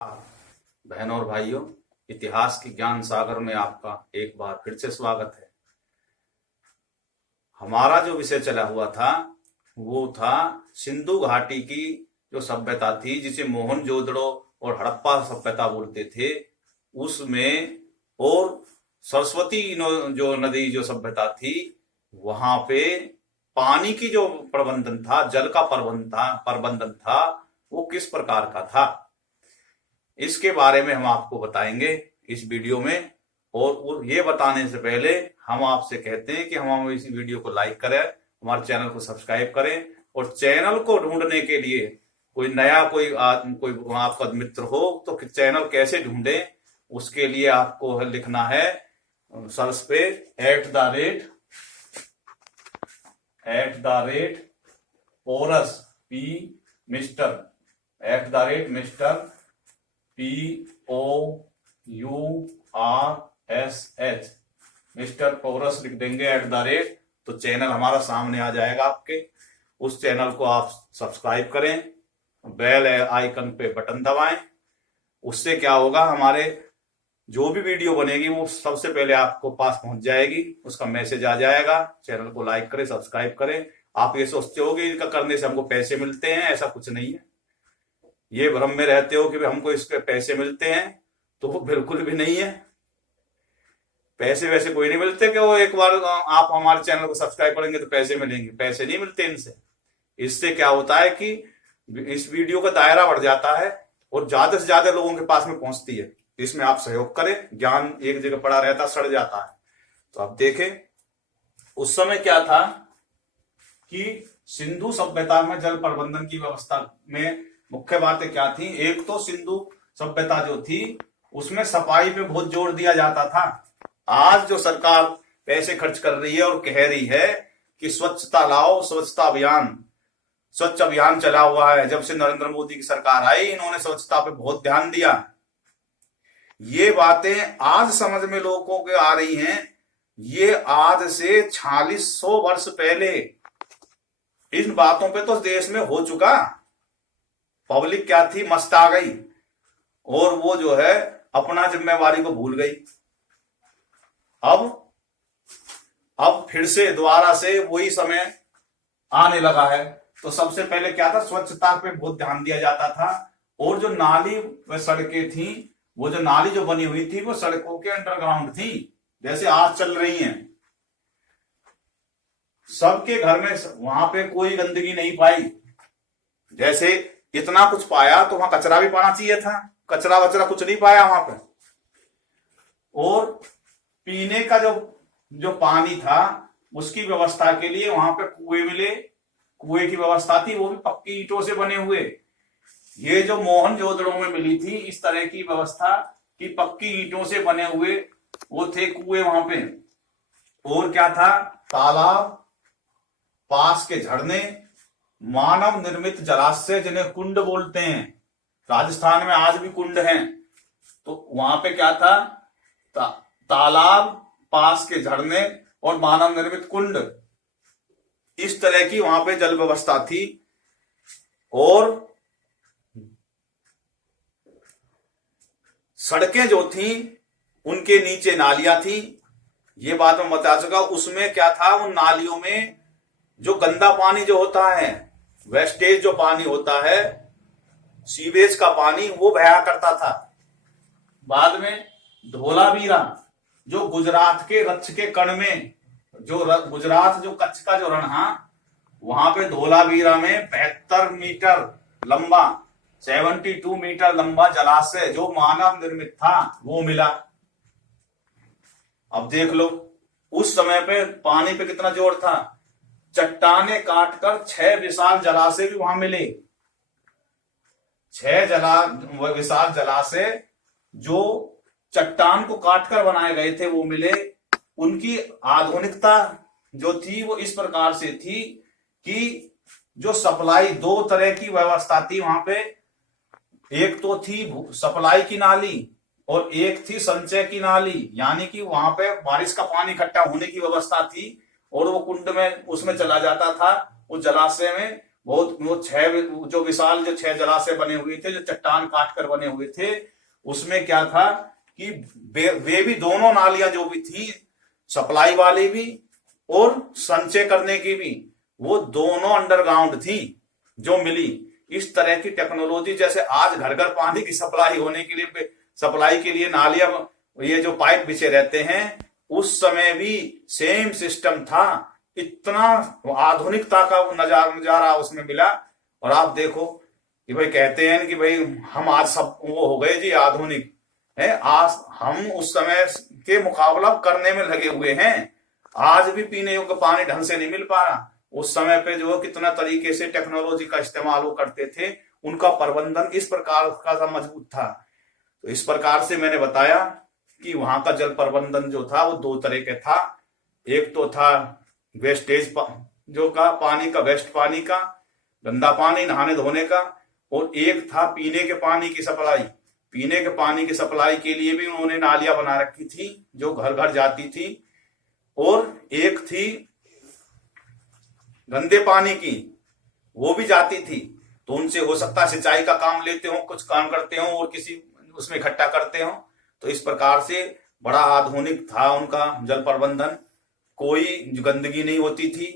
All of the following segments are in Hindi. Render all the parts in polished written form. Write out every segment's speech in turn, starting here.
बहनों और भाइयों, इतिहास की ज्ञान सागर में आपका एक बार फिर से स्वागत है। हमारा जो विषय चला हुआ था वो था सिंधु घाटी की जो सभ्यता थी, जिसे मोहनजोदड़ो और हड़प्पा सभ्यता बोलते थे, उसमें और सरस्वती जो नदी जो सभ्यता थी, वहां पे पानी की जो प्रबंधन था, जल का प्रबंधन था, वो किस प्रकार का था, इसके बारे में हम आपको बताएंगे इस वीडियो में। और ये बताने से पहले हम आपसे कहते हैं कि हम इस वीडियो को लाइक करें, हमारे चैनल को सब्सक्राइब करें, और चैनल को ढूंढने के लिए कोई नया कोई आपका मित्र हो तो चैनल कैसे ढूंढे, उसके लिए आपको लिखना है सर्च पे @Porus mister POURSH mister Porus लिख देंगे @ तो चैनल हमारा सामने आ जाएगा आपके। उस चैनल को आप सब्सक्राइब करें, बेल आइकन पे बटन दबाएं। उससे क्या होगा, हमारे जो भी वीडियो बनेगी वो सबसे पहले आपको पास पहुंच जाएगी, उसका मैसेज आ जाएगा। चैनल को लाइक करें, सब्सक्राइब करें। आप ये सोचते हो कि इनका करने से हमको पैसे मिलते हैं, ऐसा कुछ नहीं है। ये भ्रम में रहते हो कि हमको इसके पैसे मिलते हैं, तो वो बिल्कुल भी नहीं है। पैसे वैसे कोई नहीं मिलते कि वो एक बार आप हमारे चैनल को सब्सक्राइब करेंगे तो पैसे मिलेंगे, पैसे नहीं मिलते इनसे। इससे क्या होता है कि इस वीडियो का दायरा बढ़ जाता है और ज्यादा से ज्यादा लोगों के पास में पहुंचती है। इसमें आप सहयोग करें, ज्ञान एक जगह पड़ा रहता सड़ जाता है। तो आप देखें उस समय क्या था कि सिंधु सभ्यता में जल प्रबंधन की व्यवस्था में मुख्य बातें क्या थी। एक तो सिंधु सभ्यता जो थी उसमें सफाई पे बहुत जोर दिया जाता था। आज जो सरकार पैसे खर्च कर रही है और कह रही है कि स्वच्छता लाओ, स्वच्छ अभियान चला हुआ है। जब से नरेंद्र मोदी की सरकार आई, इन्होंने स्वच्छता पे बहुत ध्यान दिया। ये बातें आज समझ में लोगों के आ रही हैं। ये आज से 4600 वर्ष पहले इन बातों पे तो देश में हो चुका। पब्लिक क्या थी, मस्त आ गई और वो जो है अपना जिम्मेवारी को भूल गई। अब फिर से दोबारा से वही समय आने लगा है। तो सबसे पहले क्या था, स्वच्छता पे बहुत ध्यान दिया जाता था। और जो नाली व सड़कें थी, वो जो नाली जो बनी हुई थी वो सड़कों के अंडरग्राउंड थी, जैसे आज चल रही हैं। सबके घर में वहां पे कोई गंदगी नहीं पाई। जैसे इतना कुछ पाया तो वहां कचरा भी पाना चाहिए था, कचरा वचरा कुछ नहीं पाया वहां पे। और पीने का जो पानी था उसकी व्यवस्था के लिए वहां पे कुएं मिले, कुएं की व्यवस्था थी, वो भी पक्की ईंटों से बने हुए। ये जो मोहनजोदड़ो में मिली थी इस तरह की व्यवस्था कि पक्की ईंटों से बने हुए वो थे कुएं वहां पे। और क्या था, तालाब, पास के झरने, मानव निर्मित जलाशय जिन्हें कुंड बोलते हैं। राजस्थान में आज भी कुंड हैं। तो वहां पे क्या था, तालाब, पास के झरने और मानव निर्मित कुंड, इस तरह की वहां पे जल व्यवस्था थी। और सड़कें जो थी उनके नीचे नालियां थी। ये बात मैं बता चुका। उसमें क्या था, उन नालियों में जो गंदा पानी जो होता है, वेस्टेज जो पानी होता है, सीवेज का पानी, वो बहा करता था। बाद में धोलावीरा जो गुजरात के कच्छ के कण में, जो गुजरात जो कच्छ का जो रण है, वहां पे धोलावीरा में 72 मीटर लंबा, 72 मीटर लंबा जलाशय जो मानव निर्मित था वो मिला। अब देख लो उस समय पे पानी पे कितना जोर था। चट्टाने काटकर 6 विशाल जलाशय भी वहां मिले। 6 विशाल जलाशय जो चट्टान को काटकर बनाए गए थे वो मिले। उनकी आधुनिकता जो थी वो इस प्रकार से थी कि जो सप्लाई, 2 तरह की व्यवस्था थी वहां पे। एक तो थी सप्लाई की नाली और एक थी संचय की नाली, यानी कि वहां पे बारिश का पानी इकट्ठा होने की व्यवस्था थी और वो कुंड में उसमें चला जाता था, उस जलाशय में बहुत वो जो विशाल जो 6 जलाशय बने हुए थे, जो चट्टान काट कर बने हुए थे, उसमें क्या था कि वे भी दोनों नालियां जो भी थी, सप्लाई वाली भी और संचय करने की भी, वो दोनों अंडरग्राउंड थी जो मिली। इस तरह की टेक्नोलॉजी, जैसे आज घर घर पानी की सप्लाई होने के लिए, सप्लाई के लिए नालियां, ये जो पाइप बिछे रहते हैं, उस समय भी सेम सिस्टम था। इतना आधुनिकता का नजारा उसमें मिला। और आप देखो कि भाई कहते हैं कि भाई हम आज सब वो हो गए जी आधुनिक है, आज हम उस समय के मुकाबला करने में लगे हुए हैं। आज भी पीने योग्य पानी ढंग से नहीं मिल पा रहा। उस समय पे जो कितना तरीके से टेक्नोलॉजी का इस्तेमाल वो करते थे, उनका प्रबंधन इस प्रकार का मजबूत था। तो इस प्रकार से मैंने बताया कि वहां का जल प्रबंधन जो था वो 2 तरह का था। एक तो था वेस्टेज जो का पानी का, वेस्ट पानी का, गंदा पानी नहाने धोने का, और एक था पीने के पानी की सप्लाई। पीने के पानी की सप्लाई के लिए भी उन्होंने नालियां बना रखी थी जो घर घर जाती थी, और एक थी गंदे पानी की, वो भी जाती थी। तो उनसे हो सकता है सिंचाई का काम लेते हो, कुछ काम करते हो और किसी उसमें इकट्ठा करते हो। तो इस प्रकार से बड़ा आधुनिक था उनका जल प्रबंधन। कोई गंदगी नहीं होती थी,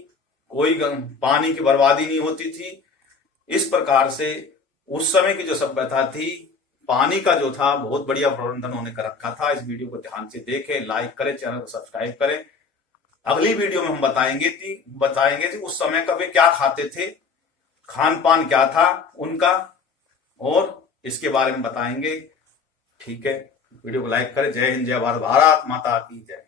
कोई पानी की बर्बादी नहीं होती थी। इस प्रकार से उस समय की जो सभ्यता थी, पानी का जो था बहुत बढ़िया प्रबंधन उन्होंने कर रखा था। इस वीडियो को ध्यान से देखें, लाइक करें, चैनल को सब्सक्राइब करें। अगली वीडियो में हम बताएंगे कि उस समय का वे क्या खाते थे, खान पान क्या था उनका, और इसके बारे में बताएंगे। ठीक है, वीडियो को लाइक करें। जय हिंद, जय भारत, भारत माता की जय।